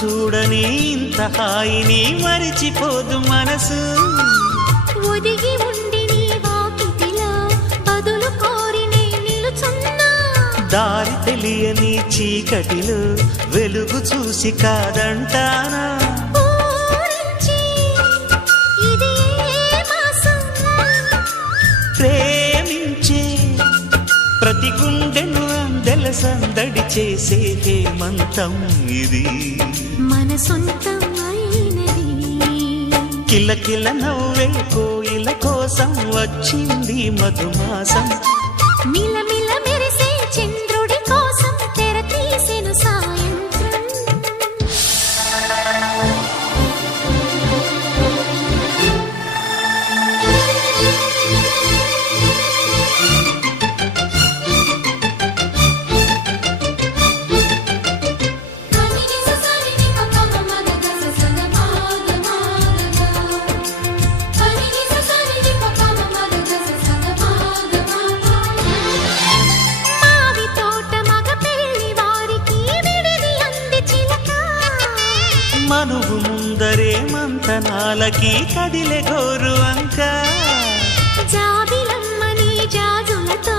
చూడని ఇంత హాయిని మరిచిపోదు మనసు. ఒదిగి ఉండి నీ వాకిటిలో బదులు కోరి నే నిలుచున్నా. దారి తెలియని చీకటిలో వెలుగు చూసి కాదంటానా. ప్రేమించే ప్రతి గుండెను అందెల సందడి చేసే హేమంతం ఇది. మన సొంతం అయినది. కిలకిల నవ్వే కోయిల కోసం వచ్చింది మధుమాసం. మిలమిల మెరిసే చంద్రుడి కోసం తెర తీసెను సాయంత్రం. మనువు ముందరే మంతనాలకి కదిలే గోరు అంక. జాబిలమ్మని జాజులతో